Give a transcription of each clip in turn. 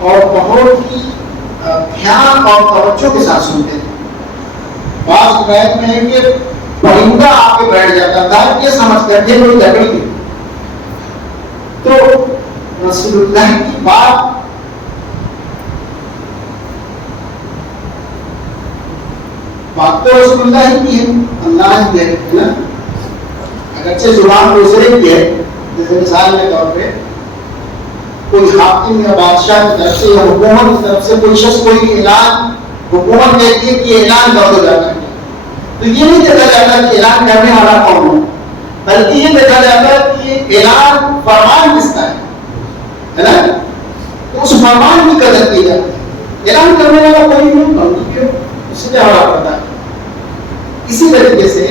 اور بہت ہی دھیان اور توجہ کے ساتھ سنتے تھے. بعض روایت میں ہے کہ پرندہ آ کے بیٹھ جاتا تھا یہ سمجھ کر کے کوئی لکڑی تھی. تو رسول اللہ کی بات تو رسول اللہ کی ہے, اللہ کی ہے نا. اگرچہ زبان دوسرے کی ہے, جیسے مثال کے طور پہ کوئی حاکم یا بادشاہ کی طرف سے یا حکومت کی طرف سے کوئی شخص کوئی اعلان حکومت کہتی ہے کہ اعلان کر دو جا کر, تو یہ نہیں دیکھا جاتا کہ اعلان کرنے والا کون ہو, بلکہ یہ دیکھا جاتا ہے کہ اعلان فرمان کس کا ہے نا. تو اس فرمان کی قدر کی جاتی ہے. اعلان کرنے والا کوئی نہیں, اس سے کیا ہوا پڑتا ہے. اسی طریقے سے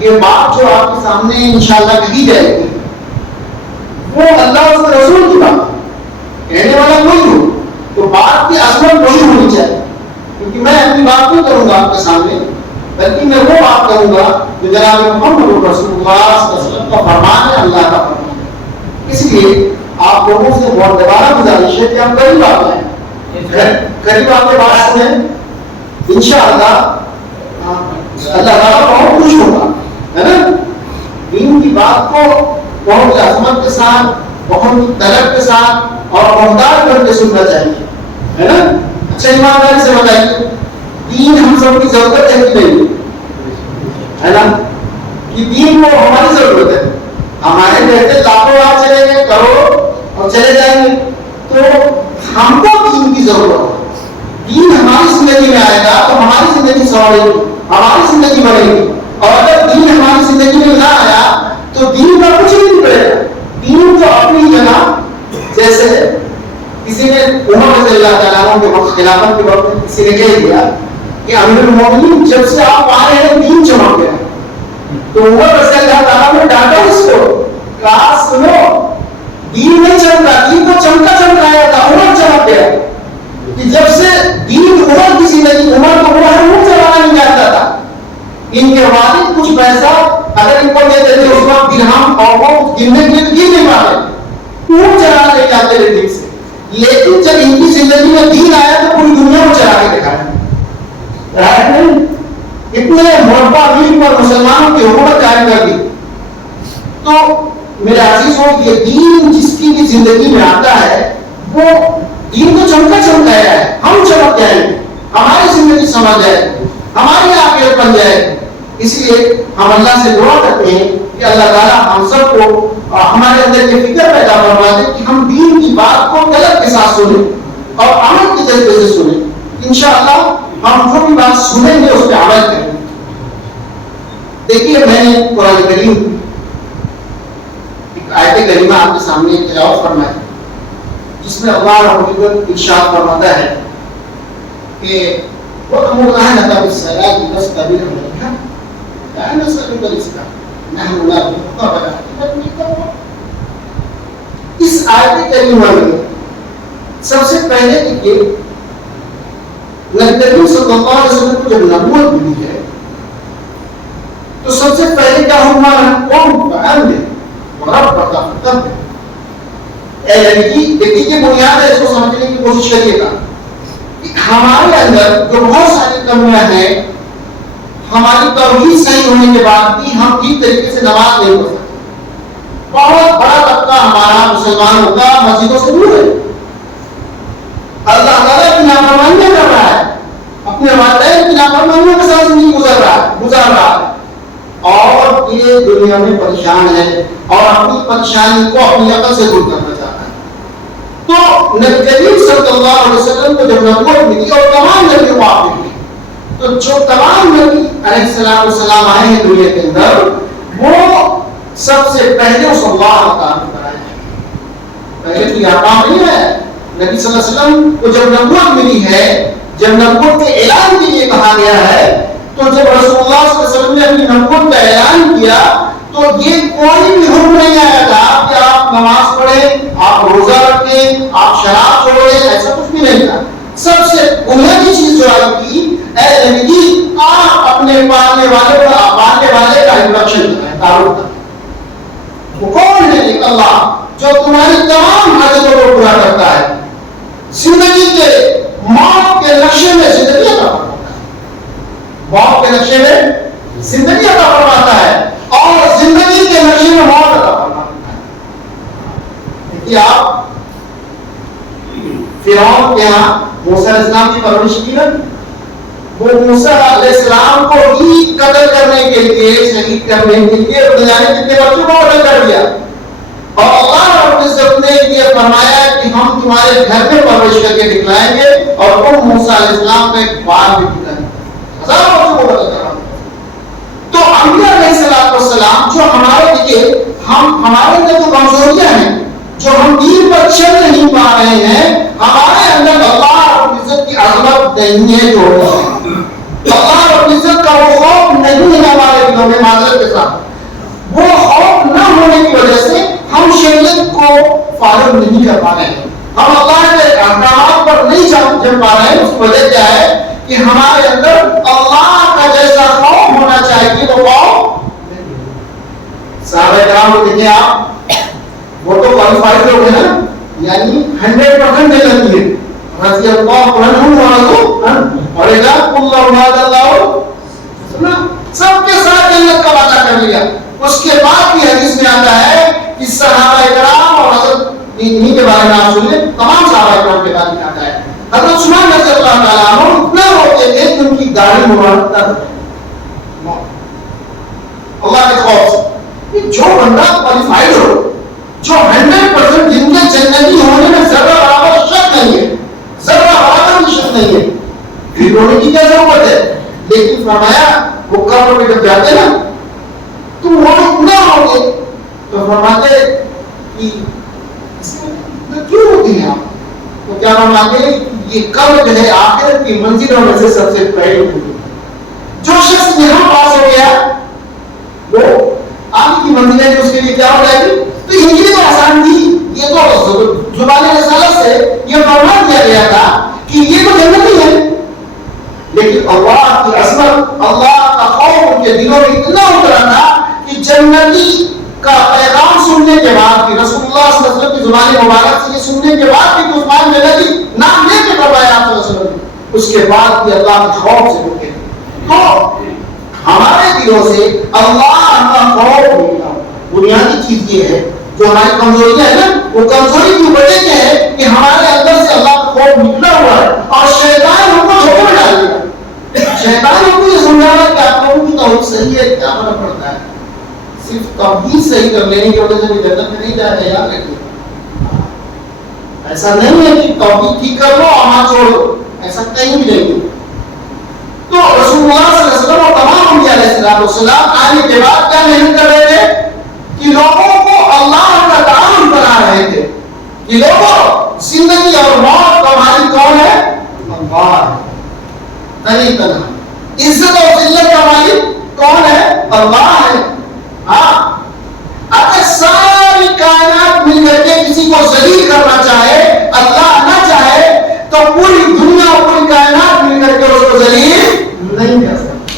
یہ بات جو آپ کے سامنے انشاءاللہ کہی جائے گی وہ اللہ اس کے رسول کی بات کہنے والا کوئی ہو تو بات کی عظمت وہی ہونی چاہیے, کیونکہ میں اپنی بات نہیں کروں گا آپ کے سامنے, بلکہ میں وہ بات کروں گا جو جناب محمد رسول اللہ صلی اللہ علیہ وسلم کا فرمان ہے, اللہ کا فرمان ہے. اس لیے آپ لوگوں سے بہت دوبارہ گزارش ہے کہ ہم قریب آ جائیں, قریب آ کے بات سنیں. انشاءاللہ اللہ تعالیٰ بہت خوش ہوگا ہے نا. دین کی بات کو بہت عظمت کے ساتھ, بہت طلب کے ساتھ اور محتاط کر کے سننا چاہیے ہے نا. اچھا ایمانداری سے بتائیے, دین ہم سب کی ضرورت ہے کہ نہیں ہے نا, کہ دین کو ہماری ضرورت ہے. ہمارے کہتے لاکھوں بار چلے گئے کروڑ اور چلے جائیں گے, تو ہم کو دین کی ضرورت ہے. دین ہماری زندگی میں آئے گا تو ہماری زندگی سنورے گی, ہماری زندگی بڑھے گی. اور اگر دین ہماری زندگی میں نہ آیا تو دین کا کچھ نہیں پڑے گا. دین تو اپنی جگہ, جیسے کسی نے عمر رضی اللہ تعالیٰ عنہ کے وقت خلافت کے وقت کسی نے کہہ دیا کہ امیر المومنین جب سے آپ آئے ہیں دین چمک گیا, تو عمر رضی اللہ تعالیٰ نے ڈانٹا اس کو, کہا سنو دین نہیں چمکا, دین کو چمکا چمکایا تھا, عمر چمک گیا. کہ جب سے دین عمر کی زندگی, عمر کو وہ ہے چلانا نہیں جانتا تھا. ان کے والد کچھ پیسہ اگر ان کو دیتے تھے اس وقت درہم اور وہ گننے کے لیے نہیں پاتے, اونٹ چلانا نہیں جانتے تھے ٹھیک سے. لیکن جب ان کی زندگی میں دین آیا تو پوری دنیا کو چلا کے دکھایا نہیں. اتنے مربع امیر پر مسلمانوں کی حکومت قائم کر دی. تو میرے عزیزوں, یہ دین جس کی بھی زندگی میں آتا ہے وہ دین کو چمکا چمکایا ہے. ہم چمک جائیں, ہماری زندگی سمجھ جائے, ہماری آخرت بن جائے. اس لیے ہم اللہ سے دعا کرتے ہیں کہ اللہ تعالیٰ ہم سب کو ہمارے اندر یہ فکر پیدا کروا دے کہ ہم دین کی بات کو طلب کے ساتھ سنیں اور عمل کے جذبے سے سنیں. انشاءاللہ ہم جو بھی بات سنیں گے اس پہ عمل کریں گے. دیکھیے میں نے قرآن کریم ایک آیت کریمہ آپ کے سامنے تلاوت فرمائی جس میں اللہ رب العزت ارشاد فرماتا ہے کہ وَأْمُرْ أَهْلَكَ بِالصَّلَاةِ وَاسْتَبِرْ عَلَيْهَا لَا نَسْأَلُكَ رِزْقًا نَحْنُ نَرْزُقُكَ وَالْعَاقِبَةُ لِلتَّقْوَىٰ. اس آیت کریمہ میں سب سے پہلے دیکھیے نبی کریم صلی اللہ علیہ وسلم کو جب نبوت ملی ہے تو سب سے پہلے کیا حکم ہے, قوم فَأَنذِرْ وَرَبَّكَ فَكَبِّرْ. اے نبی جی دیکھیے بنیاد ہے, اس کو سمجھنے کی کوشش کریے گا. ہمارے اندر جو بہت ساری کمیاں ہیں, ہماری توحید صحیح ہونے کے بعد بھی ہم ٹھیک طریقے سے نماز نہیں پڑھ سکتے. بہت بڑا طبقہ ہمارا مسلمانوں کا مسجدوں سے دور ہے, اللہ تعالیٰ کی نافرمانیاں کر رہا ہے, اپنے والدین کی نافرمانیوں کے ساتھ زندگی گزار رہا ہے اور یہ دنیا میں پریشان ہے اور اپنی پریشانی کو اپنی عقل سے دور کرنا چاہتا ہے. تو نبی کریم صلی اللہ علیہ وسلم کو جب نبوت ملی اور تمام نبیوں کو آپ ملی, تو جو تمام نبی علیہ السلام آئے ہیں دنیا کے اندر وہ سب سے پہلے اس اللہ تعالیٰ پر آئے ہیں. پہلے تو یہ کام نہیں ہے. نبی صلی اللہ علیہ وسلم کو جب نبوت ملی ہے, جب نبوت کے اعلان کے لیے کہا گیا ہے, تو جب رسول اللہ صلی اللہ علیہ وسلم نے اپنی نبوت کا اعلان کیا تو یہ کوئی بھی حکم نہیں آیا تھا کہ آپ نماز پڑھیں, آپ روزہ رکھیں, آپ شراب چھوڑیں, ایسا کچھ بھی نہیں تھا. سب سے بنیادی چیز جو آئی تھی, اے نبی جی آپ اپنے پالنے والے کا انٹروڈکشن کریں, تعارف کریں. وہ کون ہے؟ اللہ. جو تمہاری تمام حاجتوں کو پورا کرتا ہے، زندگی کے موت کے نقشے میں زندگی عطا فرماتا ہے، موت کے نقشے میں زندگی عطا فرماتا ہے اور زندگی کے نقشے میں موت عطا فرماتا ہے۔ دیکھیے آپ فرعون کے یہاں موسیٰ علیہ السلام کی پرورش کی نا، وہ موسیٰ علیہ السلام کو ہی قتل کرنے کے لیے، شہید کرنے کے لیے کتنے بچوں کو قتل کر دیا، اور اللہ رب العزت نے یہ فرمایا کہ ہم تمہارے گھر میں پرورش کر کے دکھلائیں گے، اور تم موسیٰ علیہ السلام کو ایک بار بھی دکھلائیں گے، ہزاروں بچوں کو قتل کرا۔ تو انبیاء علیہ السلام جو ہمارے دیکھیے ہمارے اندر جو کمزوریاں ہیں، جو ہم دین پر چل نہیں پا رہے ہیں، ہمارے اندر اللہ رب العزت کی عظمت نہیں ہے، جو اللہ رب العزت کا وہ خوف نہیں ہے ہمارے دلوں میں، معذرت کے ساتھ وہ خوف نہ ہونے کی وجہ سے ہم شریعت کو فالو نہیں کر پا رہے ہیں، ہم اللہ کے احکامات پر نہیں چل پا رہے ہیں۔ اس کی وجہ کیا ہے کہ ہمارے اندر اللہ کا جیسا خوف ہونا چاہیے وہ خوف نہیں۔ صحابہ کرام کو دیکھیں آپ، وہ تو کوالیفائڈ لوگ ہیں نا، یعنی 100% جنتی ہے، رضی اللہ عنہ اور سب کے ساتھ جنت کا وعدہ کر لیا۔ اس کے بعد بھی حدیث میں آتا ہے کہ صحابہ کرام اور حضرت انہی کے بارے میں آپ سنیں، تمام صحابہ کرام کے بارے میں آتا ہے، حضرت عثمان رضی اللہ تعالیٰ عنہ اتنا روتے تھے کہ ان کی داڑھی مبارک تک اللہ کے خوف سے۔ جو بندہ کوالیفائڈ ہو، جو 100% جن کے جنتی ہونے میں ذرہ برابر شک نہیں ہے، ذرہ برابر بھی شک نہیں ہے، پھر رونے کی کیا ضرورت ہے؟ لیکن فرمایا وہ قبر میں جب جاتے نا تو وہ اتنا ہوگے تو فرماتے کہ کیوں ہوتی ہیں آپ؟ تو کیا فرماتے یہ قبر جو ہے آخرت کی منزلوں میں سے سب سے پہلے ہوتی ہے۔ جو شخص یہاں پاس ہو گیا وہ آگے کی منزلیں اس کے لیے کیا ہو جائے گی؟ تو یہ تو آسان تھی، یہ تو زبان رسالت سے یہ فرمان دیا گیا تھا کہ یہ تو جنتی ہے، لیکن اللہ کی عظمت، اللہ کا خوف ان کے دلوں میں اتنا اترا تھا کہ جنتی کا پیغام سننے کے بعد بھی، رسول اللہ صلی اللہ علیہ وسلم کی زبان مبارک سے یہ سننے کے بعد بھی عثمان جنتی نام لے کے فرمایا آپ صلی اللہ علیہ وسلم، اس کے بعد بھی اللہ کے خوف سے روکے۔ تو ہمارے دلوں سے اللہ کا خوف نکلا، بنیادی چیز یہ ہے جو ہماری کمزوریاں ہے نا، وہ کمزوری کی وجہ کیا ہے کہ ہمارے اندر سے اللہ کا خوف نکلا ہوا ہے، اور شیطان ہم کو دھوکہ میں ڈال دیا۔ شیطان ہم کو یہ سمجھا رہا ہے کہ آپ لوگوں کی توحید صحیح ہے، کیا فرق پڑتا ہے، صرف توحید صحیح کر لینے کی وجہ سے بھی جنت میں نہیں جائے گا، یاد رکھیے۔ ایسا نہیں ہے کہ توحید ٹھیک کر لو اور ہاں چھوڑ دو، ایسا کہیں بھی نہیں ہے۔ تو رسول اللہ صلی اللہ علیہ وسلم اور تمام انبیاء علیہ السلام آنے کے بعد کیا محنت کر رہے تھے کہ لوگوں کو اللہ کا تعامل بنا رہے تھے کہ لوگوں زندگی اور موت کا مالک کون ہے؟ اللہ ہے، تنہی تنہا۔ عزت اور ذلت کا مالک کون ہے؟ اللہ ہے۔ ہاں، اگر ساری کائنات مل کر کے کسی کو ذلیل کرنا چاہے، اللہ نہ چاہے، تو پوری دنیا اور پوری کائنات مل کر کے اس کو ذلیل نہیں کر سکتی۔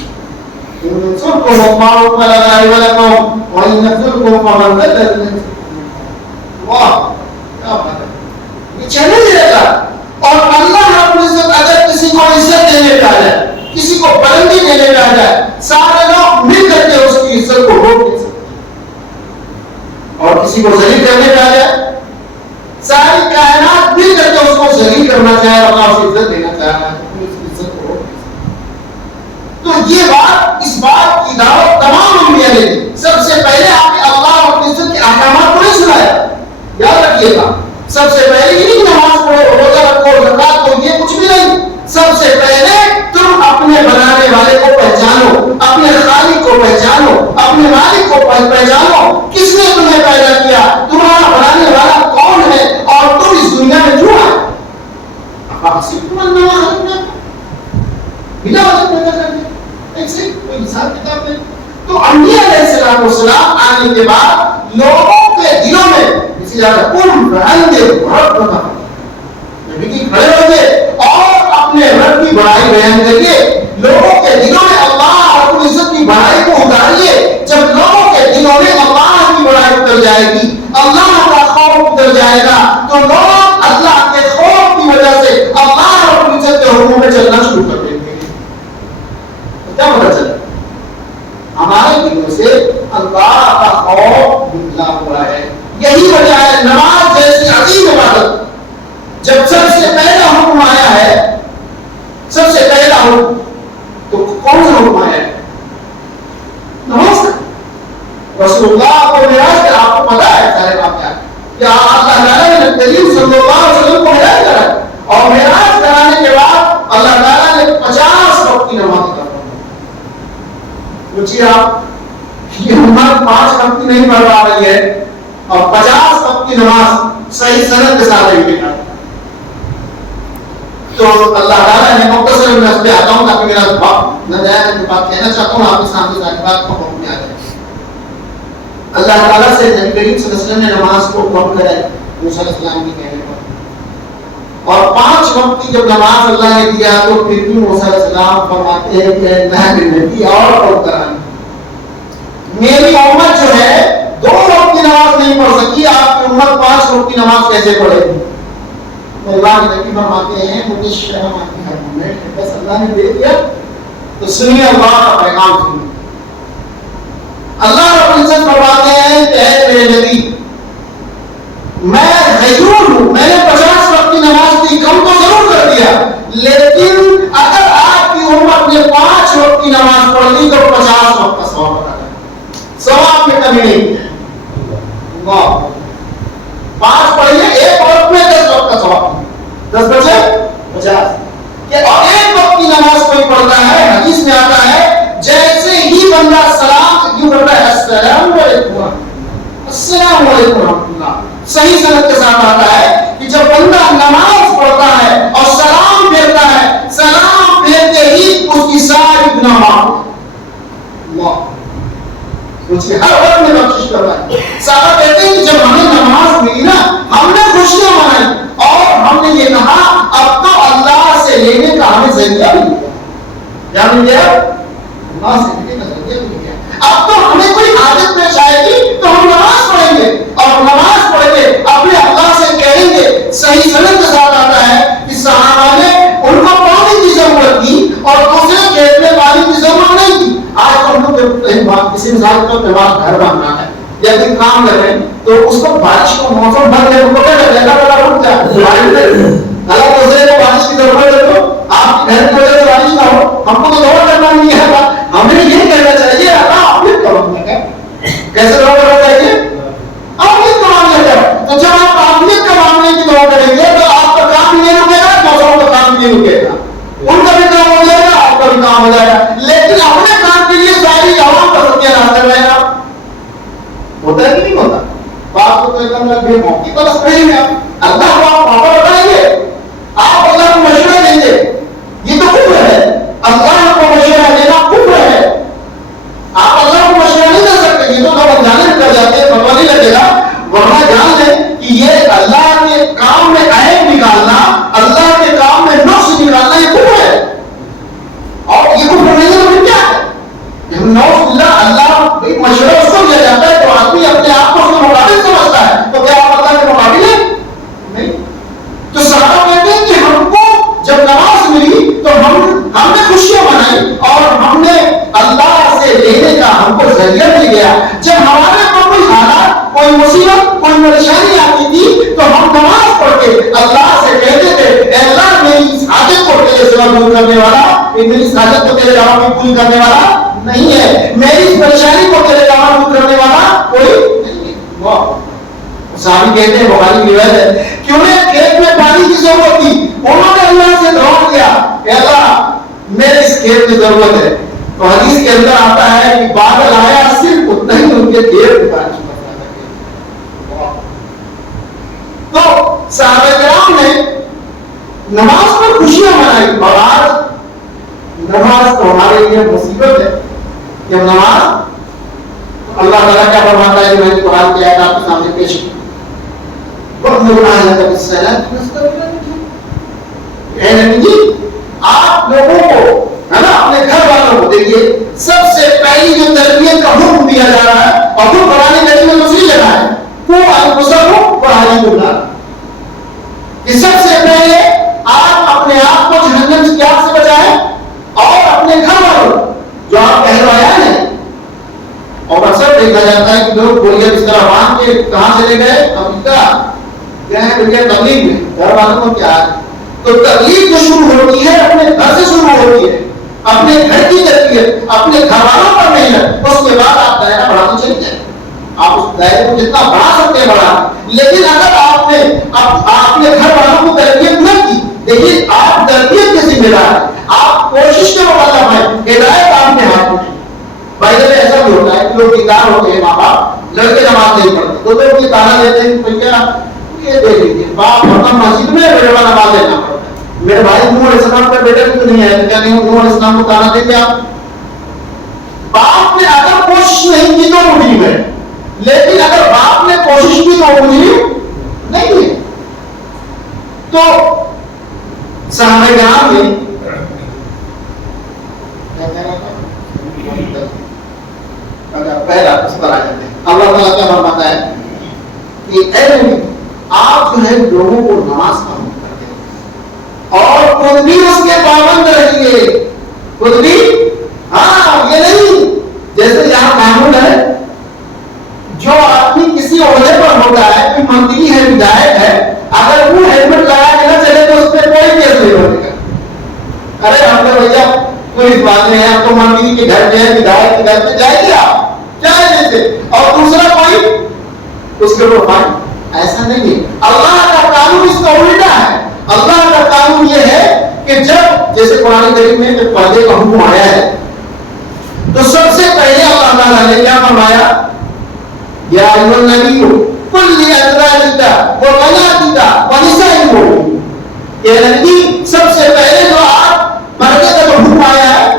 یہ چیلنج رہتا، اور اللہ رب العزت اگر کسی کو عزت دینے کا ہے، کسی کو بلندی دینے کا ہے، سارے لوگ مل کر کے اس کی عزت کو روک نہیں سکتے، اور کسی کو ذلیل کرنے کا ہے، ساری کائنات مل کر کے اس کو ذلیل کرنا چاہے، اللہ اسے عزت دینا چاہتا ہے، اس کی عزت کو روک نہیں سکتے۔ تو یہ بات، اس بات کی دعوت تمام انبیاء نے دی۔ سب سے پہلے آپ نے اللہ رب العزت کے احکامات کو نہیں سنایا، یاد رکھیے گا۔ سب سے پہلے یہ نہیں نماز پڑھو، روزہ رکھو، زکات دو، یہ کچھ بھی نہیں۔ سب سے پہلے تم اپنے بنانے والے کو پہچانو، اپنے خالق کو پہچانو، اپنے مالک کو پہچانو، کس نے تمہیں پیدا کیا، تمہارا بنانے والا کون ہے، اور تم اس دنیا میں کیوں آئے۔ بلا وجہ پیدا کر دیا، ایک سے کوئی حساب کتاب نہیں۔ تو انبیاء علیہ السلام آنے کے بعد لوگوں کے دلوں میں اسی جگہ کن رہنگے بھرت بنا نبی کھڑے ہو گئے اور اپنے رب کی بڑائی بیان کریے، لوگوں کے دلوں میں اللہ رب العزت کی بڑائی کو اتاریے۔ جب لوگوں کے دلوں میں اللہ کی بڑائی اتر جائے گی، اللہ کا خوف اتر جائے گا، تو لوگ اللہ کے خوف کی وجہ سے اللہ رب العزت کے حکموں میں چلنا شروع کر دیں گے۔ کیا پتہ چلا؟ ہمارے دلوں سے اللہ کا خوف نکلا ہوا ہے۔ یہی وجہ ہے نماز جیسی عظیم عبادت جب سب سے پہلا حکم آیا ہے، سب سے پہلا حکم تو کون سا حکم آیا ہے؟ نماز کا۔ رسول اللہ کو معراج کا آپ کو پتا ہے سارے واقعات کہ اللہ تعالیٰ نے نبی صلی اللہ علیہ وسلم کو ہدایت کرا اور معراج کرانے کے بعد اللہ تعالیٰ نے 50 وقت کی نماز کرا۔ پوچھیے آپ، یہ امت 5 وقت کی نہیں پڑھ پا رہی ہے اور 50 وقت کی نماز صحیح سند کے ساتھ نہیں پڑھ، تو اللہ تعالیٰ نے مختصر میں اس پہ آتا ہوں تاکہ میرا میں بات کہنا چاہتا ہوں آپ کے سامنے ساری بات کو حکم میں آ جائے۔ اللہ تعالیٰ سے نبی کریم صلی اللہ علیہ وسلم نے نماز کو حکم کرا ہے موسیٰ علیہ السلام کے کہنے پر، اور 5 وقت کی جب نماز اللہ نے دیا تو پھر بھی موسیٰ علیہ السلام فرماتے ہیں کہ اللہ نے نبی اور پڑھ کرانی، میری امت جو ہے 2 وقت کی نماز نہیں پڑھ سکی، آپ کی امت 5 وقت کی نماز کیسے پڑھے گی؟ اللہ کے نبی فرماتے ہیں مجھے شرم آتی ہے، میں بس اللہ نے دے دیا تو سنیے اللہ کا پیغام سنیے۔ اللہ رب العزت فرماتے ہیں کہ اے میرے نبی، میں غیور ہوں، میں نے 50 وقت کی نماز کی کم تو ضرور کر دیا، لیکن اگر آپ کی امت نے 5 وقت کی نماز پڑھ لی تو 50 وقت کا ثواب ہوگا، ثواب میں کمی نہیں ہے۔ 5 پڑھیے، ایک وقت میں 10 وقت کا ثواب، 10 بچے 50۔ اور ایک وقت کی نماز کوئی پڑھتا ہے، حدیث میں آتا ہے جیسے ہی بندہ سلام یوں کرتا ہے السلام علیکم السلام علیکم ورحمۃ اللہ، صحیح سند کے ساتھ آتا ہے کہ جب بندہ نماز پڑھتا ہے اور سلام پھیرتا ہے، سلام پھیرتے ہی اس کی ساری گناہ معاف، سوچیے ہر وقت میں بخشش کر رہا ہے۔ صحابہ کہتے ہیں کہ جب ہمیں نماز ملی نا، ہم نے خوشیاں منائی اور ہم نے یہ کہا اب تو اللہ سے لینے کا ہمیں ذریعہ مل گیا۔ کیا مل گیا؟ اللہ سے لینے کا ذریعہ مل گیا۔ اب تو ہمیں کوئی عادت پیش آئے گی تو ہم نماز پڑھیں گے اور نماز پڑھ کے اپنے اللہ سے کہیں گے۔ صحیح سند کے ساتھ آتا ہے کہ صحابہ نے ان کو پانی کی ضرورت تھی اور دوسرے کھیت میں پانی کی ضرورت نہیں تھی۔ آج تو ہم لوگ کسی مثال کے بعد گھر بنانا ہے یا کوئی کام کر رہے ہیں تو اس کو بارش کو موسم بھر لے کو کیا کرے اللہ رک جائے، اللہ دوسرے کو بارش کی ضرورت ہے تو آپ گھر کی وجہ سے بارش نہ ہو، ہم کو تو دعا کرنا نہیں ہے، ہمیں یہ کہنا چاہیے اللہ آپ نے کرم کیا، کیسے دعا کرنا چاہیے؟ آپ نے کام کیا، تو جب آپ آخرت کا معاملے کی دعا کریں گے تو آپ کا کام نہیں رکے گا، موسم کا کام نہیں رکے گا، ان کا بھی کام ہو جائے گا، آپ کا بھی کام ہو جائے گا، لیکن اپنے کام کے لیے ساری عوام کا ستیہ ناش کر رہے ہیں آپ، ہوتا ہے کہ نہیں ہوتا؟ بات کو تو ایک دم لگ موقع پر رہے ہیں اللہ کو آپ وہاں پر بتائیں گے، آپ اللہ کو مشورہ دیں گے، یہ تو کفر ہے، اللہ کو مشورہ دینا کفر ہے، آپ اللہ کو مشورہ نہیں دے سکتے، یہ تو لوگ جانے کر جاتے ہیں، پتہ نہیں لگے گا، ورنہ جان لیں کہ یہ اللہ کے کام میں عیب نکالنا، اللہ کے کام میں نقص نکالنا یہ کفر ہے، اور یہ کفر نہیں ہے تو کیا ہے؟ اللہ مشورہ اس کو دیا جاتا ہے تو آدمی اپنے آپ کو اس کے مقابل سمجھتا ہے، تو کیا آپ اللہ کے مقابل ہے؟ نہیں۔ تو صحابہ کہتے ہیں کہ ہم کو جب نماز ملی تو ہم نے خوشیاں منائی اور ہم نے اللہ سے لینے کا ہم کو ذریعہ مل گیا۔ جب ہمارے کو کوئی حالات، کوئی مصیبت، کوئی پریشانی آتی تھی تو ہم نماز پڑھ کے اللہ سے کہتے تھے اے اللہ میری اس حاجت کو تیرے سوا دور کرنے والا، میری اس حاجت کو تیرے علاوہ کوئی پوری کرنے والا نہیں ہے، میری اس پریشانی کو تیرے علاوہ دور کرنے والا کوئی نہیں ہے۔ صحابی کہتے ہیں بخاری کی روایت ہے کہ انہیں کھیت میں پانی کی ضرورت تھی، انہوں نے اللہ سے دعا کیا کہ اللہ میرے اس کھیت میں ضرورت ہے، تو حدیث کے اندر آتا ہے کہ بادل آیا صرف اتنا ہی ان کے دیر میں بارش پڑا۔ تو صحابہ کرام نے نماز پر خوشیاں منائی اور آج نماز تو ہمارے لیے مصیبت ہے۔ جب نماز اللہ تعالیٰ کیا فرماتا ہے جو میں نے قرآن کی آیت آپ کے سامنے پیش کی، اے نبی جی آپ لوگوں کو ہے نا، اپنے گھر والوں کو دیکھیے سب سے پہلی جو تربیت کا حکم دیا جا رہا ہے اور وہ قرآن کریم میں دوسری جگہ ہے وہ انفسکم واہلیکم نارا، کہ سب سے پہلے آپ اپنے آپ کو جہنم کی آگ سے بچائیں اور اپنے گھر والوں جو آپ کہلوایا ہے۔ اور اکثر دیکھا جاتا ہے کہ لوگ بولیے اس طرح باندھ کے کہاں چلے گئے؟ امریکہ گئے ہیں بھیا تبلیغ میں، گھر والوں کو کیا ہے؟ تو تبلیغ جو شروع ہوتی ہے اپنے گھر سے شروع ہوتی ہے، اپنے گھر کی تربیت، اپنے گھر والوں پر محنت، اس کے بعد آپ دائرہ بڑھاتے چلے جائیں۔ آپ اس دائرے کو جتنا بڑھا سکتے ہیں بڑھا، لیکن اگر آپ نے اپنے گھر والوں کو تربیت نہ کی، دیکھیے آپ تربیت کے ذمہ دار ہیں، آپ کوشش کے مطلب ہیں، ہدایت آپ کے ہاتھ میں ہے۔ بھائی جب ایسا بھی ہوتا ہے کہ لوگ دیندار ہوتے ہیں، ماں باپ لڑکے نماز نہیں پڑھتے تو لوگ یہ تانا دیتے ہیں کہ بھیا یہ دیکھ لیجیے باپ مطلب مسجد میں بیٹے کا نماز لینا پڑتا ہے، میرے بھائی نوح علیہ السلام کا بیٹا بھی تو نہیں ہے، کیا نہیں نوح علیہ السلام کو تانا دیں گے آپ؟ باپ نے اگر کوشش نہیں کی تو مجرم ہے، لیکن اگر باپ نے کوشش کی تو مجرم نہیں ہے۔ تو صحابہ کرام میں پہلا اس پر آ جاتے ہیں، اللہ تعالیٰ کیا فرماتا ہے کہ اے نبی آپ جو ہے لوگوں کو نماز کا حکم کرتے ہیں اور خود بھی اس کے پابند رہیں گے، خود بھی ہاں یہ نہیں جیسے یہاں قانون ہے جو آدمی کسی عہدے پر ہوتا ہے کہ منتری ہے ودھائک ہے، اگر وہ ہیلمٹ لگا کے نہ چلے تو اس پہ کوئی کیس نہیں بنے گا۔ ارے ہم نے بھیا کوئی اس بات نہیں ہے، آپ کو منتری کے گھر پہ ودھائک کے گھر پہ جائے گی آپ چاہے جیسے، اور دوسرا کوئی اس کے اوپر فائن، ایسا نہیں ہے۔ اللہ کا قانون اس کا الٹا ہے، اللہ کا قانون یہ ہے کہ جب جیسے قرآن کریم میں جب پردے کا حکم آیا ہے تو سب سے پہلے اللہ تعالیٰ نے کیا فرمایا؟ یا ایھا النبی قل لازواجک وبناتک ونساء المؤمنین، کہ نبی سب سے پہلے جو آپ پردے کا جو حکم آیا ہے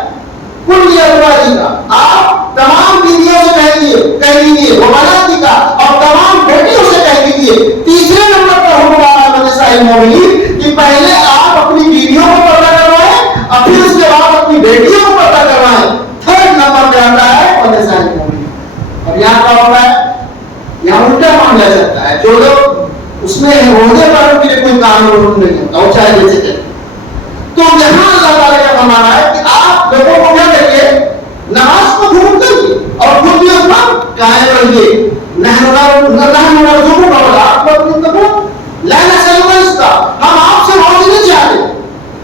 قل لازواجک، آپ تمام بیویوں سے کہہ دیجیے وبناتک، اور تمام بیٹیوں سے کہہ دیجیے۔ تیسرے نمبر پر حکم آ رہا ہے ونساء المؤمنین کہ پہلے آپ اپنی بیویوں کو پردہ کروائیں اور پھر اس کے بعد اپنی بیٹیوں کو پردہ کروائیں۔ تھرڈ نمبر پہ آتا ہے ونساء المؤمنین۔ اور یہاں کیا ہوتا ہے؟ یہاں الٹا معاملہ چلتا ہے، جو لوگ اس میں عہدے پر ان کے لیے کوئی قانون نہیں ہوتا اور چاہے جیسے چلے۔ تو یہاں اللہ تعالیٰ کا فرمان ہے کہ آپ لوگوں کو کیا کریے؟ نماز کو حکم کریے اور خود بھی اس پر قائم رہیے۔ ہم آپ سے روزی نہیں چاہتے،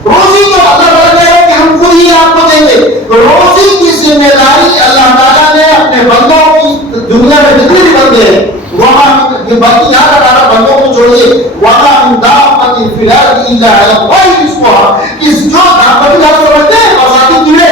روزی تو اللہ تعالیٰ ہے کہ ہم خود ہی آپ کو دیں گے۔ روزی کی ذمہ داری اللہ تعالیٰ نے اپنے بندوں کی، دنیا میں جتنے بھی بندے ہیں وہاں یہ باقی یہاں کا تعالیٰ بندوں کو چھوڑیے، وہاں من دابۃ فی الارض الا علی اللہ رزقها، کہ جو دابت آپ سمجھتے ہیں برساتی کیڑے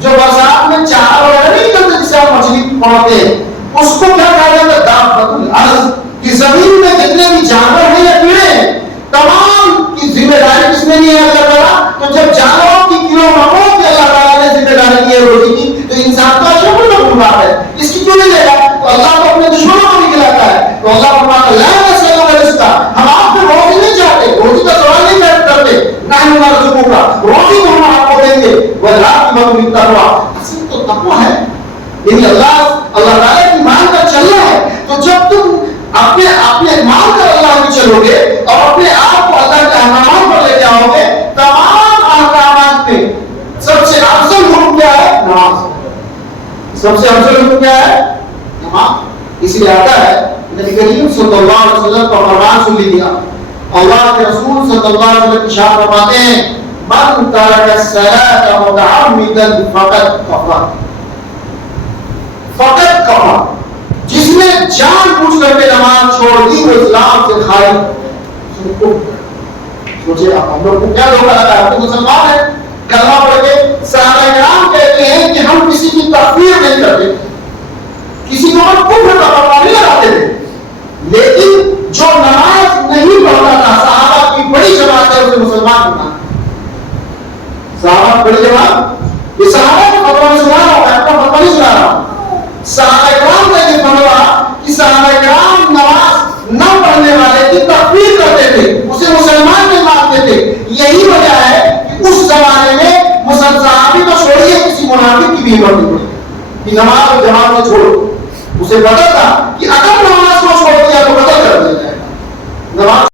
جو برسات میں چارہ وغیرہ نہیں کرتے جسے آپ مچھلی پکڑتے ہیں، اس کو کیا کہا جاتا ہے؟ دابۃ الارض، کہ زمین میں جتنے بھی جانور ہیں یا کیڑے ہیں تمام کی ذمہ داری کس نے لی ہے؟ اللہ تعالیٰ۔ تو جب جانوروں کی کیڑوں مکوڑوں کی اللہ تعالیٰ نے ذمہ داری لی ہے روزی کی، تو انسان کا شکر نہ بات ہے، اس کی کیوں نہیں لے گا؟ تو اللہ کو اپنے دشمنوں کو بھی کھلاتا ہے۔ تو اللہ فرماتا ہے لا نسألک رزقا، ہم آپ کو روزی نہیں چاہتے، روزی کا سوال نہیں کرتے، نحن نرزقک، روزی کو ہم آپ کو دیں گے، والعاقبۃ للتقویٰ، اصل تو تقویٰ ہے، یعنی اللہ تعالیٰ کی مان کر چلنا ہے۔ تو جب تم اپنے مان کر اللہ کی چلو گے اور اپنے آپ کو اللہ کے احکامات پر لے جاؤ گے، تمام احکامات میں سب سے افضل حکم کیا ہے؟ نماز۔ سب سے افضل حکم کیا ہے؟ نماز۔ اس لیے آتا ہے نبی کریم صلی اللہ علیہ وسلم کا فرمان سن لیجیے، اللہ کے رسول صلی اللہ علیہ وسلم ارشاد فرماتے ہیں من ترک الصلاۃ متعمدا فقد کفر، فقد کفر، جس نے جان بوجھ کر کے نماز چھوڑ دی وہ اسلام سے خارج۔ سوچے آپ ہم لوگ کو کیا دھوکہ لگا ہے؟ ہم تو مسلمان ہیں، کلمہ پڑھ کے صحابہ کرام کہتے ہیں کہ ہم کسی کی تکفیر نہیں کرتے، کسی کو ہم کفر کا فتویٰ نہیں لگاتے تھے، لیکن جو نماز نہیں پڑھتا تھا صحابہ کی بڑی جماعت ہے اسے مسلمان بنا۔ صحابہ کی بڑی جماعت، یہ صحابہ کا فتویٰ میں سنا رہا ہوں، میں اپنا فتویٰ نہیں سنا رہا ہوں، صحابہ کرام کا یہ فتویٰ کہ صحابہ کرام نماز نہ پڑھنے والے کی تکفیر کرتے تھے، اسے مسلمان نہیں مانتے تھے۔ یہی وجہ ہے کہ اس زمانے میں صحابی کو چھوڑیے کسی منافق کی بھی ہمت نہیں پڑی کہ نماز اور جماعت کو چھوڑو، اسے پتا تھا کہ اگر نماز کو چھوڑ دیا تو قتل کر دیا جائے گا. نماز